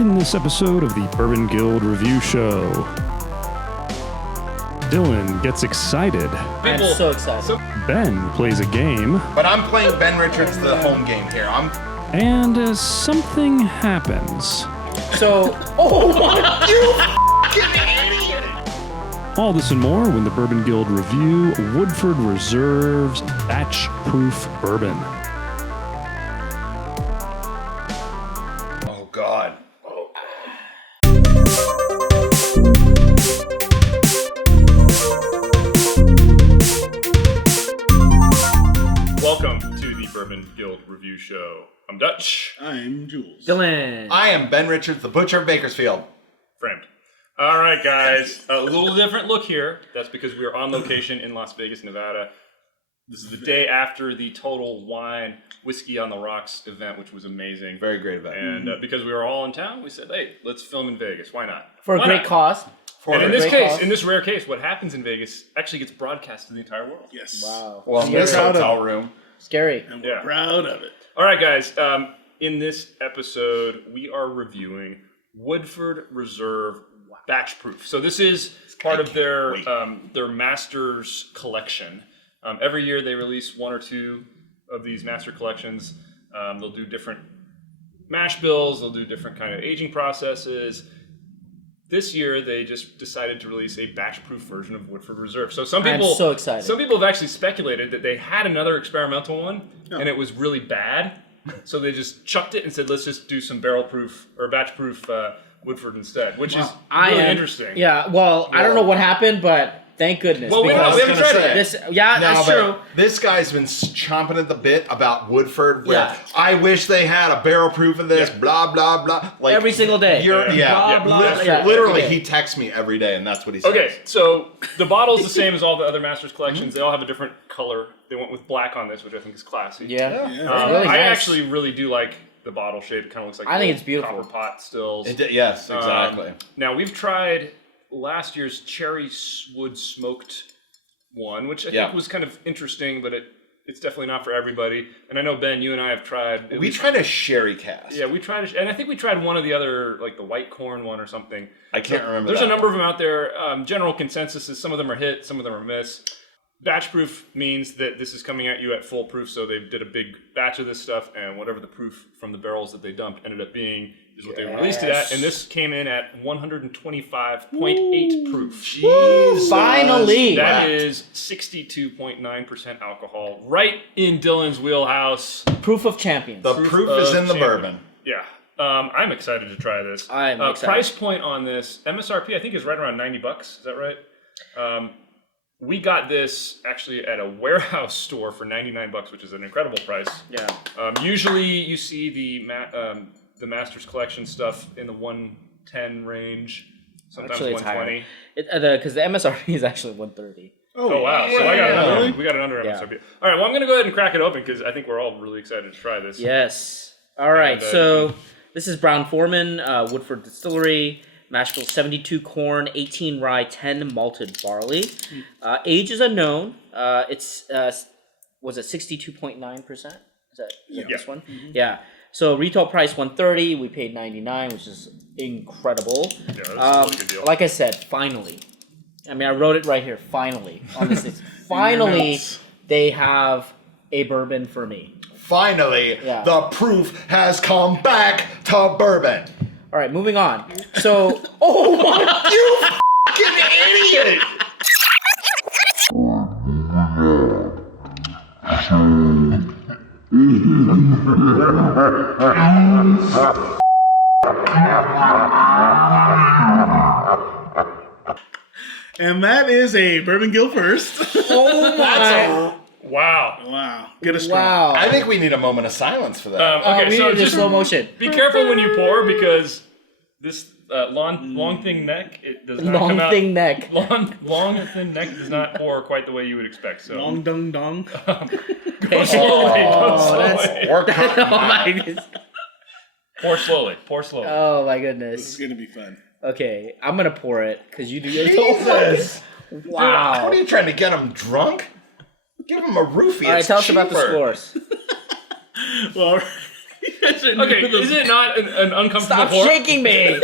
In this episode of the Bourbon Guild Review Show, Dylan gets excited. I'm so excited. Ben plays a game. But I'm playing Ben Richards the home game here. And something happens. So, oh my, You f***ing idiot! All this and more when the Bourbon Guild review Woodford Reserve's Batch Proof Bourbon. Oh, God. Welcome to the Bourbon Guild Review Show. I'm Dutch. I'm Jules. Dylan. I am Ben Richards, the Butcher of Bakersfield. Framed. All right, guys. A little different look here. That's because we are on location in Las Vegas, Nevada. This is the day after the Total Wine Whiskey on the Rocks event, which was amazing. Very great event. And because we were all in town, we said, hey, let's film in Vegas. Why not? For a Why great not? cause. And in this case, in this rare case, what happens in Vegas actually gets broadcast to the entire world. Yes. Wow. Well, in this Proud of hotel room. Scary. And we're Yeah. proud of it. All right, guys. In this episode, we are reviewing Woodford Reserve Batch Proof. So this is part of their Masters collection. Every year they release one or two of these Master collections. They'll do different mash bills. They'll do different kind of aging processes. This year they just decided to release a batch proof version of Woodford Reserve. So some people, I'm so excited. Some people have actually speculated that they had another experimental one and it was really bad. So they just chucked it and said, let's just do some barrel proof or batch proof Woodford instead, which is really interesting. Yeah, well, I don't know what happened, but thank goodness. Well, we haven't tried it yet. That's true. This guy's been chomping at the bit about Woodford. Where Yeah. I wish they had a barrel proof of this, blah, blah, blah. Like, Every single day. Yeah. Blah, blah, yeah. Literally, Okay. he texts me every day, and that's what he says. Okay, so the bottle's the same as all the other Masters collections. They all have a different color. They went with black on this, which I think is classy. Yeah. Yeah. Really I nice. actually really do like the bottle shape. It kind of looks like I think old it's beautiful. copper pot stills. Yes, exactly. Now we've tried last year's cherry wood smoked one, which I think was kind of interesting, but it's definitely not for everybody. And I know, Ben, you and I have tried. We tried a sherry cast. Yeah, we tried, and I think we tried one of the other, like the white corn one or something. I can't remember. There's a number of them out there. General consensus is some of them are hit, some of them are miss. Batch proof means that this is coming at you at full proof, so they did a big batch of this stuff, and whatever the proof from the barrels that they dumped ended up being is what they released it at, and this came in at 125.8 proof. Jesus. Finally. That is 62.9% alcohol, right in Dylan's wheelhouse. Proof of champions. The proof is in the champion. bourbon. Yeah. I'm excited to try this. I'm excited. Price point on this, MSRP, I think is right around $90. Is that right? We got this actually at a warehouse store for $99, which is an incredible price. Yeah. Usually you see the Masters Collection stuff in the 110 range, sometimes Actually, it's 120. Because the MSRP is actually 130. Oh wow! So we got an under Yeah. MSRP. All right, well I'm going to go ahead and crack it open because I think we're all really excited to try this. Yes. All right. And, So this is Brown Foreman, Woodford Distillery. Mash bill 72 corn, 18 rye, 10 malted barley. Age is unknown. It's was it 62.9%? Is that this one? Mm-hmm. Yeah. So retail price 130. We paid 99, which is incredible. Yeah, that's a really good deal. Like I said, finally. I mean, I wrote it right here. Finally, on this list. Finally, they have a bourbon for me. Finally, the proof has come back to bourbon. All right, moving on. So, oh my, You f***ing idiot! And that is a Bourbon Guild first. oh my. Wow. Wow. Get a straw. Wow. I think we need a moment of silence for that. Okay, we so need to just slow motion. be careful when you pour because this long thin neck it does not come out. Long thing neck. Long thin neck does not pour quite the way you would expect. So Long dung dong. go slowly. Go slowly. Or cotton Oh my eye. goodness. Pour slowly. Pour slowly. Oh my This is goodness. going to be fun. Okay, I'm gonna pour it because you do your Jesus! Wow. What are you trying to get him drunk? Give him a roofie. All right, it's tell us about the cheaper. scores. Well, Okay, is it not an uncomfortable Stop pour? shaking me.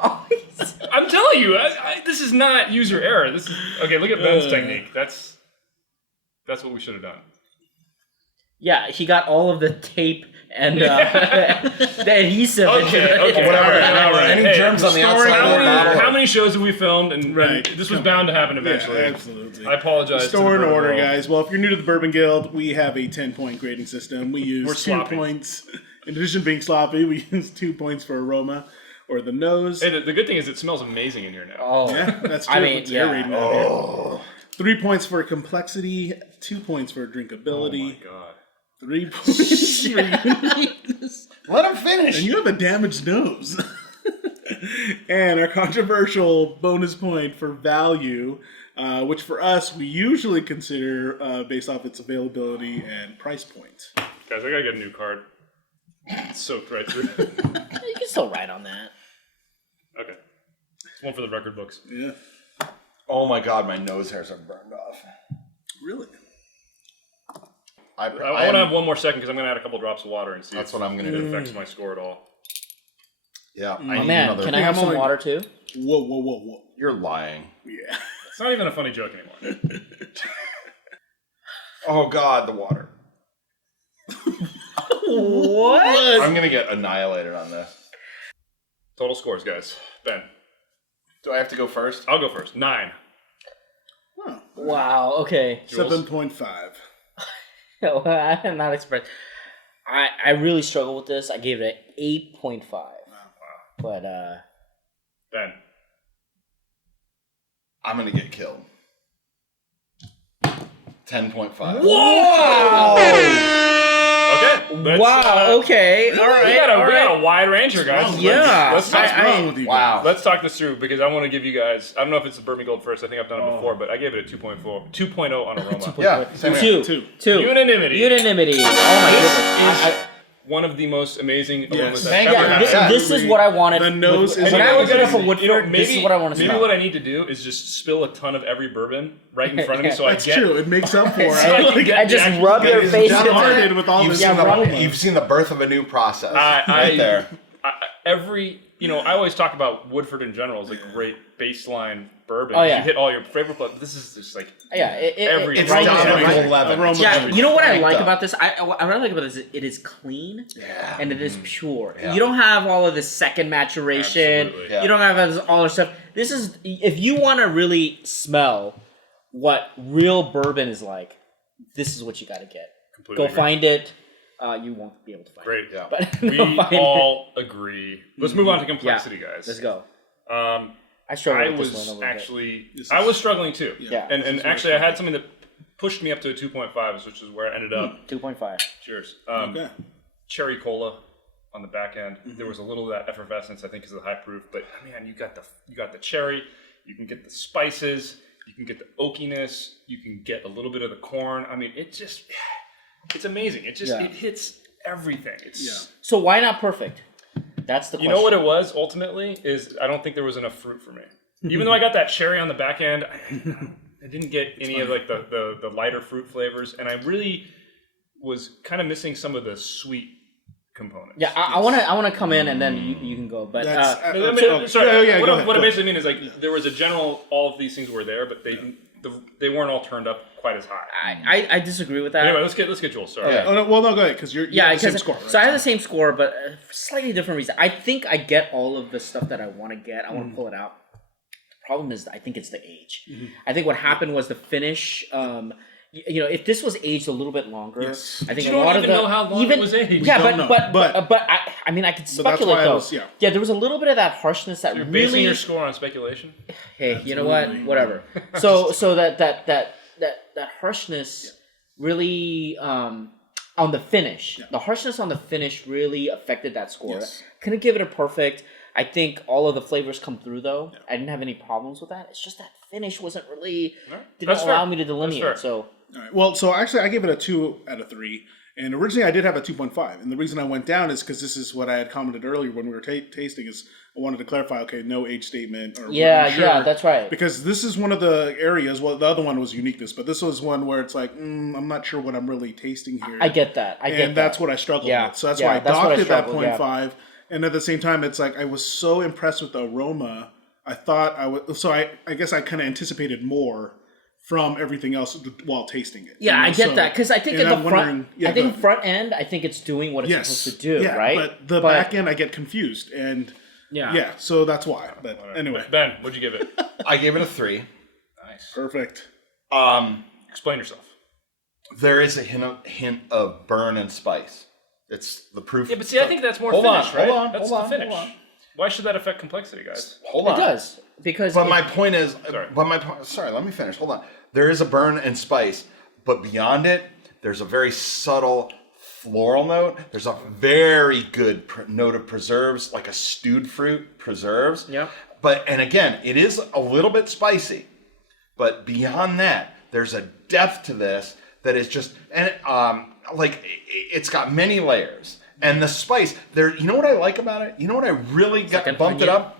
I'm telling you, this is not user error. This is okay. Look at Ben's technique. That's what we should have done. Yeah, he got all of the tape and the adhesive. Okay. Whatever. All right. Any Hey, germs on the story- outside of the bottle. How many shows have we filmed? And Right. this was bound to happen eventually. Yeah, absolutely. I apologize. Store to in the order, world. guys. Well, if you're new to the Bourbon Guild, we have a 10-point grading system. We use We're 2 sloppy. points. In addition to being sloppy, we use 2 points for aroma or the nose. Hey, the good thing is it smells amazing in here now. Oh, Yeah, that's true. I mean, It's yeah. aerating out here. 3 points for complexity, 2 points for Oh drinkability, my god. 3 points for uniqueness. Let him finish. And you have a damaged nose. And our controversial bonus point for value, which for us we usually consider based off its availability and price point. Guys, I gotta get a new card. It's soaked right through. you can still write on that. Okay. It's one for the record books. Yeah. Oh my god, my nose hairs are burned off. Really? I want to have one more second because I'm gonna add a couple drops of water and see That's if what I'm gonna it do. affects my score at all. Yeah. Oh man, can I Yeah, have I'm some only- water too? Whoa. You're lying. Yeah. It's not even a funny joke anymore. Oh god, the water. What? I'm gonna get annihilated on this. Total scores, guys. Ben, Do I have to go first? I'll go first. 9. Wow. Okay. Jules? 7.5. I'm not expressed. I really struggle with this. I gave it an 8.5. But Ben. I'm gonna get killed. 10.5. Okay. let's, wow. Okay. All right. We got all a right. wide range here, guys. Yeah. Let's What's talk, wrong with you? Wow. let's talk this through because I want to give you guys. I don't know if it's the Bourbon Guild first. I think I've done it before, but I gave it a 2.0 on Aroma. Yeah, same here. Two. Unanimity. Unanimity. Oh my This goodness. is one of the most amazing aromas I've Thank ever you. had. Yeah. This is what I wanted. The nose is when I was amazing. going for Woodford, You know, maybe, this is what I want to smell. Maybe what I need to do is just spill a ton of every bourbon right in front of me so That's I get true. It makes up for So I it. can get I just the rub your Ladies and face gentlemen, into started it. with all You've this seen, right. you've seen the birth of a new process. I- right there. every, I always talk about Woodford in general as a great baseline bourbon. Oh, yeah. You hit all your favorite, but this is just like Yeah, every It's right down there. to Right. 11. Aroma. Yeah, you know what I Cranked like up. about this? I what I like about this is it is clean and it is pure. Yeah. You don't have all of this second maturation. Absolutely. Yeah. You don't have all this stuff. This is if you want to really smell what real bourbon is like, this is what you got to get. completely Go find it. You won't be able to find great. it. Yeah. But We go find it. all agree. Let's move on to complexity, guys. Let's go. Um, I struggled I with this one a was little actually, This I is- was struggling too. Yeah. And actually, I had something that pushed me up to a 2.5, which is where I ended up. bit. 2.5. Cheers. Okay. Cherry cola on the back end. There was a little of that effervescence, I think, because of the high proof. But man, you got the cherry. You can get the spices. You can get the oakiness. You can get a little bit of the corn. I mean, it's amazing. It hits everything. It's So why not perfect? That's the question. You know what it was ultimately is I don't think there was enough fruit for me. Even though I got that cherry on the back end, I didn't get any of like the lighter fruit flavors, and I really was kind of missing some of the sweet components. Yeah, I want to come in and then you can go. But That's- I so- mean, sorry. yeah, what go I ahead, what I go basically mean is like there was a general all of these things were there, but they weren't all turned up quite as high. I disagree with that. Anyway, let's get Joel. Sorry. Okay. Oh, no, well, no, go ahead, because you Yeah, have the same because score. Right? so I have the same score, but for slightly different reason. I think I get all of the stuff that I want to get. I want to pull it out. The problem is, I think it's the age. I think what happened was the finish. If this was aged a little bit longer, Yes. I think You a lot don't of even the know how long it was aged. Yeah, We don't know, but I mean I could that's speculate why I though. was- yeah. Yeah, there was a little bit of that harshness that You're basing really. your score on speculation. Hey, you know what? Whatever. So that harshness really on the finish. The harshness on the finish really affected that score. Yes. Couldn't give it a perfect. I think all of the flavors come through though. I didn't have any problems with that. It's just that finish wasn't really didn't That's allow fair. me to delineate. fair. So All right. Well, so actually, I give it a 2 out of 3, And originally I did have a 2.5. And the reason I went down is because this is what I had commented earlier when we were tasting is I wanted to clarify, okay, no age statement. Or Yeah, that's right. Because this is one of the areas, well, the other one was uniqueness, but this was one where it's like, I'm not sure what I'm really tasting here. I get that. And that's what I struggled with. So that's why I docked it at 0.5. And at the same time, it's like I was so impressed with the aroma. I thought I was, so I guess I kind of anticipated more from everything else while tasting it. Yeah, I get that because I think and at the front end, I think it's doing what it's supposed to do, right? But the back end, I get confused, and so that's why. But anyway, Ben, what'd you give it? I gave it a 3. Nice. Perfect. Explain yourself. There is a hint of burn and spice. It's the proof. Yeah, but see, I think that's more finish, right? That's the finish. Why should that affect complexity, guys? Hold on. It does because. But my point is, sorry, let me finish. Hold on. There is a burn and spice, but beyond it, there's a very subtle floral note. There's a very good note of preserves, like a stewed fruit preserves. Yeah. And again, it is a little bit spicy, but beyond that, there's a depth to this that is just, and like it's got many layers. And the spice, there. You know what I like about it? You know what I really bumped it up?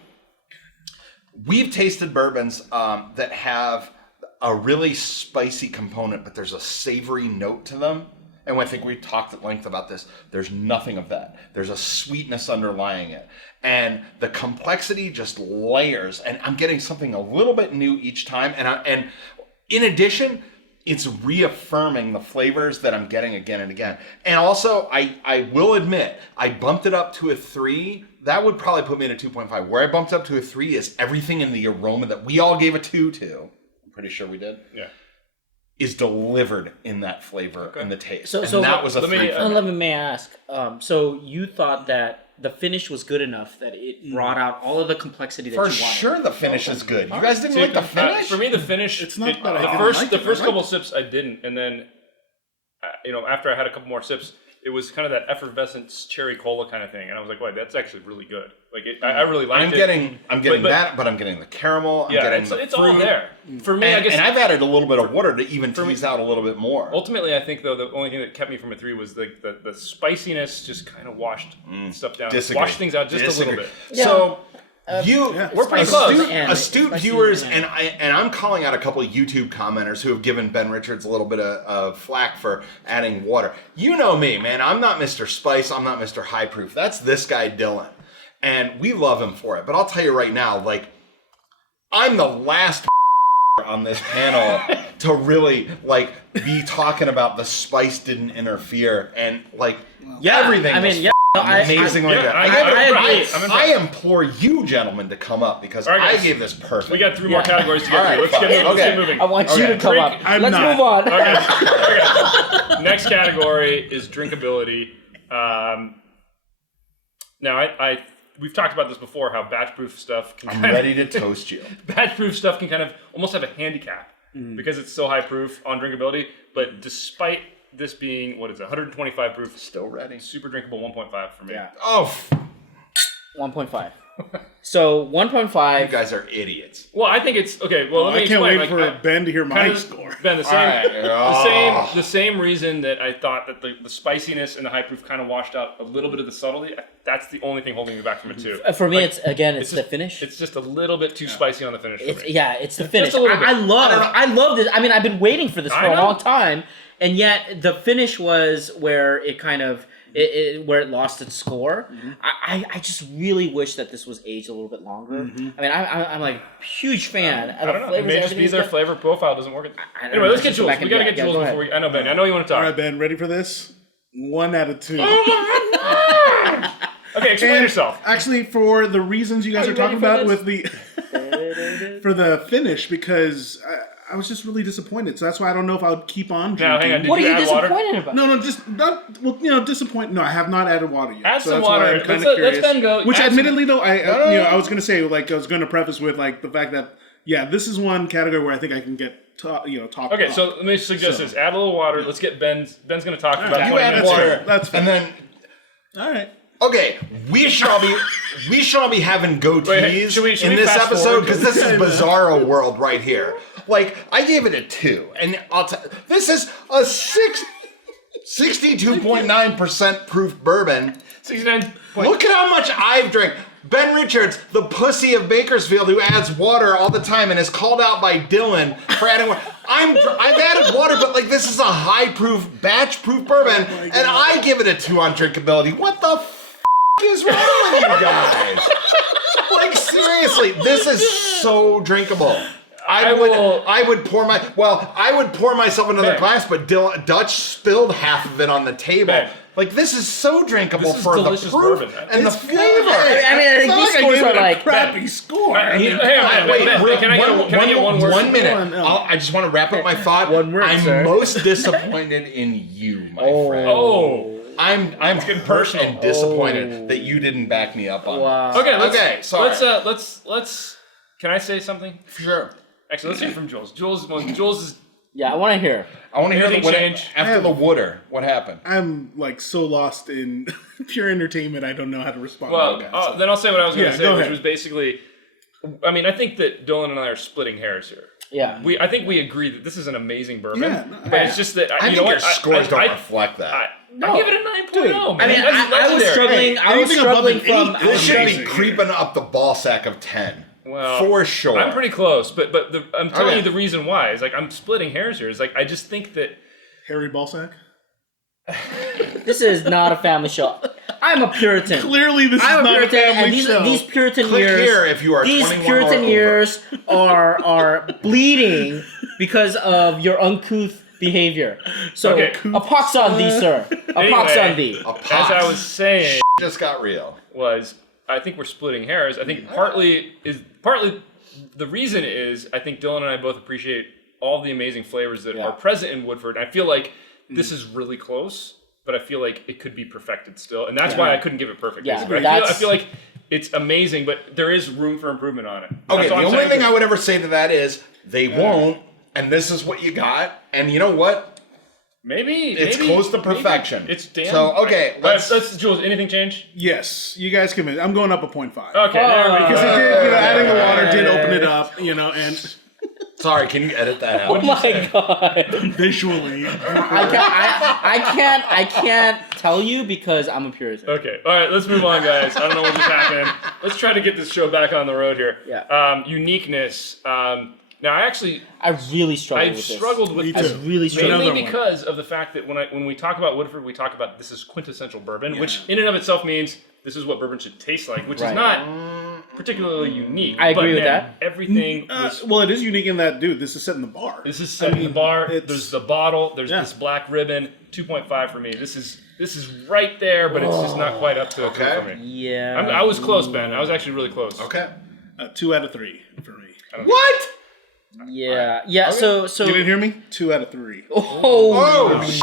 We've tasted bourbons that have a really spicy component, but there's a savory note to them. And I think we talked at length about this. There's nothing of that. There's a sweetness underlying it. And the complexity just layers. And I'm getting something a little bit new each time. And in addition, it's reaffirming the flavors that I'm getting again and again. And also, I will admit, I bumped it up to a 3. That would probably put me in a 2.5. Where I bumped up to a 3 is everything in the aroma that we all gave a 2 to. Pretty sure we did. Yeah. Is delivered in that flavor and the taste. So that was a 3 for me. Let me ask. So you thought that the finish was good enough that it brought out all of the complexity that you wanted? For sure the finish is good. You guys didn't like the finish? For me, the finish... It's not that I didn't like it. The first couple sips, I didn't. And then, after I had a couple more sips, it was kind of that effervescent cherry cola kind of thing. And I was like, wow, that's actually really good. Like, I really liked it. I'm getting that, but I'm getting the caramel. I'm getting the it's fruit. all there. For me, I guess... And I've added a little bit of water to even tease out a little bit more. Ultimately, I think, though, the only thing that kept me from a 3 was the spiciness just kind of washed stuff down. Disagree. Washed things out just a little bit. Yeah. So... We're pretty close. Astute viewers, and I'm calling out a couple of YouTube commenters who have given Ben Richards a little bit of flack for adding water. You know me, man. I'm not Mr. Spice. I'm not Mr. High Proof. That's this guy, Dylan. And we love him for it. But I'll tell you right now, like, I'm the last on this panel to really, like, be talking about the spice didn't interfere. And, like, everything amazingly good. I implore you, gentlemen, to come up because I gave this perfect. We got 3 more categories to get through. Let's get moving. I want you to come up. Let's move on. Okay. Next category is drinkability. Now, we've talked about this before, how batch proof stuff can I'm ready to toast you. Batch proof stuff can kind of almost have a handicap because it's so high proof on drinkability. But despite this being, 125 proof, still ready. Super drinkable 1.5 for me. Yeah. Oh, 1.5. So 1.5. you guys are idiots. Well, I think it's okay. Well, let me I can't explain. wait for Ben to hear my score. Ben, the same reason that I thought that the spiciness and the high proof kind of washed out a little bit of the subtlety. That's the only thing holding me back from it too. For me, it's the finish. It's just a little bit too spicy on the finish. For me. It's the finish. I love this. I mean, I've been waiting for this for a long time, and yet the finish was where it kind of. Where it lost its score. I just really wish that this was aged a little bit longer. I mean, I'm like a huge fan of the flavors. It may just be their flavor profile doesn't work. Anyway, let's get Jules. We gotta get Jules before we. I know, Ben. I know you want to talk. All right, Ben. Ready for this? 1 out of 2. Okay, explain yourself. Actually, for the reasons you guys are talking about with the for the finish, because I was just really disappointed. So that's why I don't know if I would keep on drinking. Now, hang on. What are you disappointed about? No, just not. Well, disappointed. No, I have not added water yet. Add so some that's why water. I'm kind of curious. Let's then go. Which, admittedly, though, I was going to say, like, I was going to preface with, like, the fact that, this is one category where I think I can get top. Okay, so let me suggest this. Add a little water. Let's get Ben's going to talk about. You added water. That's fine. And then. All right. Okay, we should all be having goatees in this episode because this is Bizarro World right here. Like, I gave it a 2, and this is a 62.9% proof bourbon. 69. Look at how much I've drank. Ben Richards, the pussy of Bakersfield, who adds water all the time and is called out by Dylan for adding water. I've added water, but like this is a high proof, batch proof bourbon, and I give it a 2 on drinkability. What the is wrong with you guys? Like seriously, this is so drinkable. I would pour myself another glass, but Dutch spilled half of it on the table. Ben. Like this is so drinkable This is for the delicious proof bourbon, man. and the It's flavor. good. I mean, I think these scores are like crappy score. Hey, Wait, can I get one word? 1 minute. One, I just want to wrap up my thought. One word, I'm sir. most disappointed in you, my friend. Oh. I'm getting hurt personal. and disappointed that you didn't back me up on. Wow. Okay, sorry. Let's. Can I say something? Sure. Actually, let's hear from Jules. Jules is. Yeah, I want to hear. I want to hear Anything change? after the water. What happened? I'm like so lost in pure entertainment. I don't know how to respond. Well, to that, so. then I'll say what I was going Yeah, to say, go which ahead. was basically. I mean, I think that Dylan and I are splitting hairs here. Yeah. I think we agree that this is an amazing bourbon. Yeah, no, but it's just that I you think know your what? scores don't reflect that. I No. give it a 9.0. Dude, man. I mean, That's I was legendary. struggling. I was anything above struggling an from. eight, This should be amazing. creeping up the ball sack of 10. Well, for sure. I'm pretty close, but I'm telling Okay. you the reason why is like I'm splitting hairs here. Is like I just think that Harry Balsack. This is not a family show. I'm a Puritan. Clearly, this is I'm a not a Puritan, family and show. these Puritan Click years. here if you are These 21 Puritan or over. years are bleeding because of your uncouth behavior. So Okay. a pox on thee, sir. A pox Anyway. on thee. A pox. as I was saying just got real. was I think we're splitting hairs. I think partly the reason is I think Dylan and I both appreciate all the amazing flavors that are present in Woodford. I feel like this is really close, but I feel like it could be perfected still, and that's why I couldn't give it perfect. Yeah, basically. I feel like it's amazing, but there is room for improvement on it. Okay, the only thing I would ever say to that is they won't, and this is what you got, and you know what? Maybe It's close to perfection. It's damn. So, okay, let's Jules. Anything change? Yes, you guys can. I'm going up a 0.5. Okay, there we Because go. it did, adding the water did open it up, and Sorry, can you edit that out? Oh my god. visually. I can't tell you because I'm a Puritan. Okay, all right, let's move on, guys. I don't know what just happened. Let's try to get this show back on the road here. Yeah. Uniqueness. Now, I really struggled I've with this. struggled with Me this too. really struggled. Another mainly one. because of the fact that when we talk about Woodford, we talk about this is quintessential bourbon, which in and of itself means this is what bourbon should taste like, which is Right. not particularly unique. I agree but, with man, that. Everything was. Well, it is unique in that, dude. This is setting the bar. This is setting the bar. it's- There's the bottle. There's Yeah. this black ribbon. 2.5 for me. This is right there, but it's just not quite up to it for me. Yeah. I was close, Ben. I was actually really close. Okay. 2 out of 3 for me. What? Yeah. Yeah. So. You didn't hear me? 2 out of 3. Oh. Oh,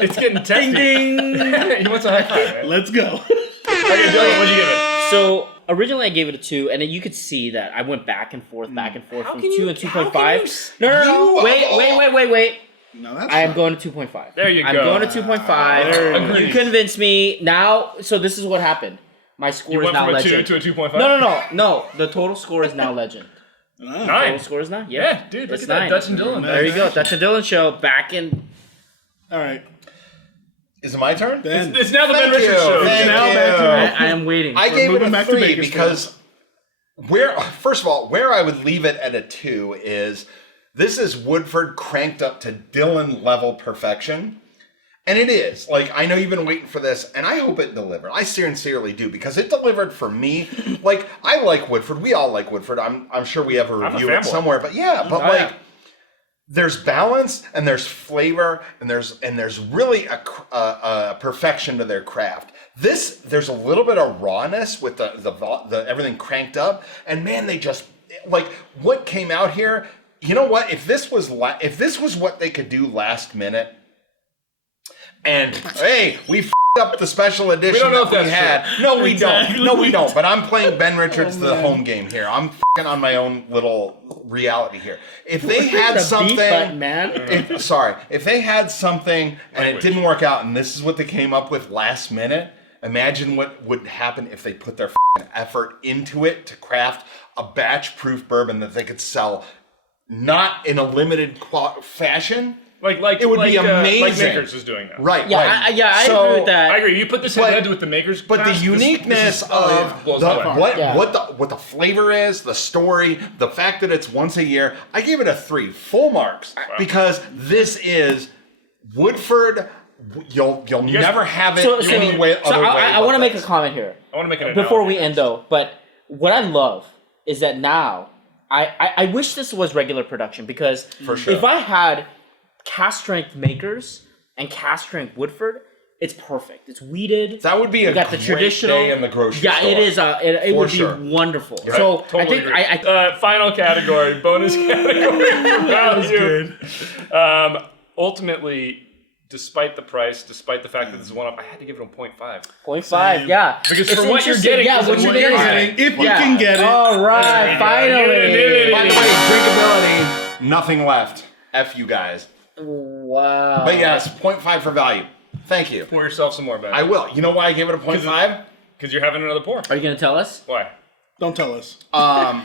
It's getting testy. Ding ding. He wants a high five, man. Let's go. Okay, Dylan, what'd you give it? So originally I gave it a 2, and then you could see that I went back and forth How from can 2 you- and how can 2.5. you No. Wait. No, that's I am fine. going to 2.5. There you I'm go. going to 2.5. Agreed. You convinced me. Now, so this is what happened. My score You is went now from a 2 legend. to a 2.5? No. The total score is now legend. Ah. 9. Total score is now? Yeah, dude, look It's at that. 9. Dutch and Dylan. There you go. That's a Dylan show. Back in. All right. is it my turn? Ben. It's now the Thank Ben Richards you. show. Thank now you. back to I am waiting. I gave it moving a back to 3 Bakersfield. because first of all, where I would leave it at a 2 is this is Woodford cranked up to Dylan level perfection. And it is. Like, I know you've been waiting for this, and I hope it delivered. I sincerely do, because it delivered for me. Like, I like Woodford. We all like Woodford. I'm sure we have a I'm a review it fanboy. somewhere. But yeah, but Oh, like, yeah. there's balance, and there's flavor, and there's really a perfection to their craft. This, there's a little bit of rawness with the everything cranked up, and man, they just, like, what came out here, you know what? If this was what they could do last minute, and hey, we f***ed up the special edition We don't know if that we that's had. No, we Exactly. don't. No, we don't. But I'm playing Ben Richards the home game here. I'm f***ing on my own little reality here. If they had the something, beat button, man. if they had something and it didn't work out, and this is what they came up with last minute, imagine what would happen if they put their f***ing effort into it to craft a batch-proof bourbon that they could sell not in a limited fashion, Like It would be amazing. Like Makers is doing now. Right. Yeah, right. I So- agree with that. I agree. You put this But- head to with the Makers, But the class, uniqueness of blows the, my mind. what the flavor is, the story, the fact that it's once a year, I gave it a 3 full marks because this is Woodford. You'll never have it any way. So other way I but want to make a this. comment here. I want to make an Before analogy. we end though, but what I love is that now I wish this was regular production because For sure. if I had cast strength Makers and cast strength Woodford, it's perfect. It's weeded. That would be You a got the great traditional day in the grocery Yeah, store. it is. It For would sure. be wonderful. Right. So Totally I think agree. Final category, bonus category for value. Ultimately, despite the price, despite the fact that this is one up, I had to give it a 0.5. 0.5, yeah. Because It's for what you're interesting, getting, yeah, is what what you're you're getting. getting. If you can get it. All right, finally. By the way, drinkability, nothing left. F you guys. Wow. But yes, 0.5 for value. Thank you. Pour yourself some more, Ben. I will. You know why I gave it a 0.5? Because you're having another pour. Are you gonna tell us? Why? Don't tell us.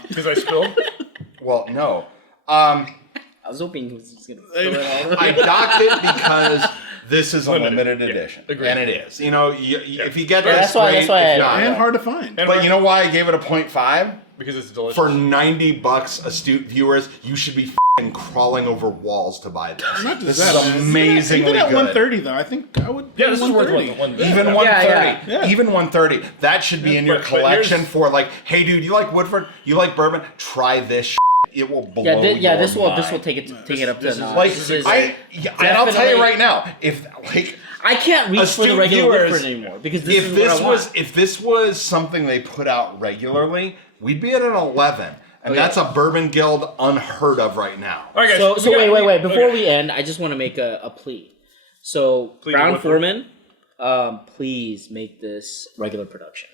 Because I spilled? Well, no. I was hoping he was just gonna fill it all. I docked it because this is a Limited. limited Yeah, edition, agreed. and it is. You know, if you get Yeah, this, that's why- great. that's why If I- not- And hard to find. And But you know why I gave it a 0.5? because it's delicious. For $90, astute viewers, you should be f***ing crawling over walls to buy this. Not just This that, is man. amazingly Even at good. 130 though, I think I would. yeah, pay this is worth 130. one. Even Yeah, 130, yeah. even 130. That should be in your but collection here's- for like, hey, dude, you like Woodford? You like bourbon? Try this. Shit. It will blow Yeah, your this will mind. take it up to this the is- notch. Like, This is- and I'll tell you definitely- right now, if like. I can't reach for the astute regular viewers, Woodford anymore because this if is this what I want. if this was something they put out regularly, we'd be at an 11, and that's a Bourbon Guild unheard of right now. All right, guys. So we got- wait. Before okay. we end, I just want to make a plea. So Plea Brown Woodford. Foreman, please make this regular production.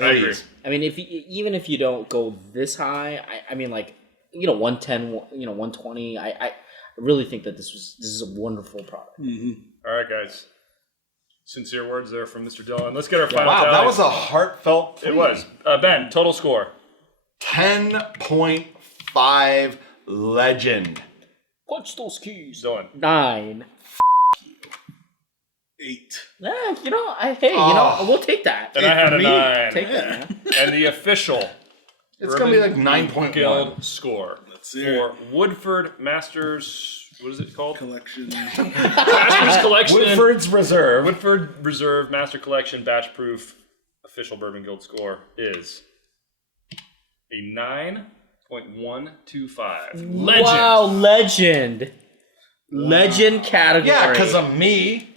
I agree. I mean, even if you don't go this high, I mean, like 110, 120. I really think that this is a wonderful product. All right, guys. Sincere words there from Mr. Dillon. Let's get our final Wow, tally. that was a heartfelt. It was. Ben, total score. 10.5 legend. Watch those keys. Dylan. 9. 8. We'll take that. And I had a me? 9. Take that. Man. And the official It's gonna be like Bourbon 9.1. Guild score hear for Woodford Masters. What is it called? Collection. Masters Collection. Woodford's Reserve. Woodford Reserve Master Collection Batch Proof official Bourbon Guild score is a 9.125. Legend. Wow, legend. Legend category. Yeah, because of me.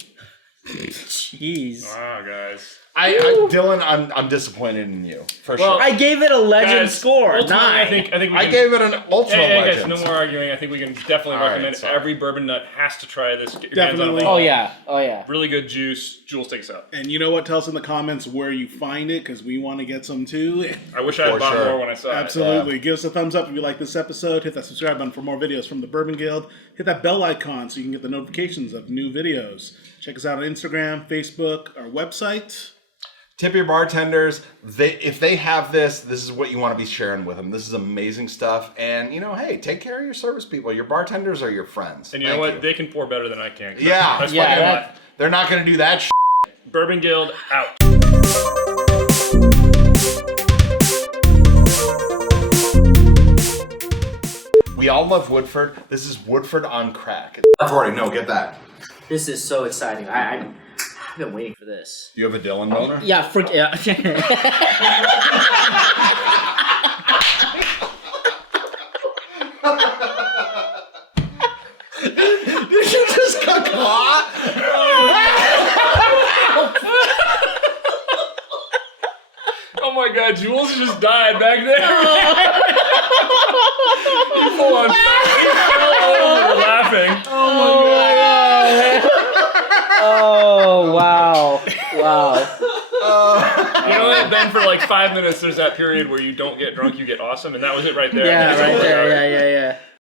Jeez. Wow, guys. Dylan, I'm disappointed in you for Well, sure. I gave it a legend Guys, score. ultimately, 9. I think we I can, gave it an ultra Hey, guys, legend. no more arguing. I think we can definitely All right, recommend sorry. every bourbon nut has to try this. Get your hands on a Definitely. bottle. Oh yeah. Really good juice. Jules, take us out. And you know what? Tell us in the comments where you find it because we want to get some too. I wish I had For bought sure. more when I saw it. Absolutely. Give us a thumbs up if you like this episode. Hit that subscribe button for more videos from the Bourbon Guild. Hit that bell icon so you can get the notifications of new videos. Check us out on Instagram, Facebook, our website. Tip your bartenders. If they have this is what you want to be sharing with them. This is amazing stuff. And, hey, take care of your service people. Your bartenders are your friends. And you know Thank what? They can pour better than I can. Yeah. That's Yeah, fucking that- what. They're not going to do that Bourbon Guild out. We all love Woodford. This is Woodford on crack. I've already get that. This is so exciting. I've been waiting for this. You have a Dylan boner? Yeah, yeah. Did you just caw? Oh my god, Jules just died back there. You full on fell over laughing. Oh wow. You know what? Then for like 5 minutes, there's that period where you don't get drunk, you get awesome, and that was it right there. Yeah, right there. Yeah.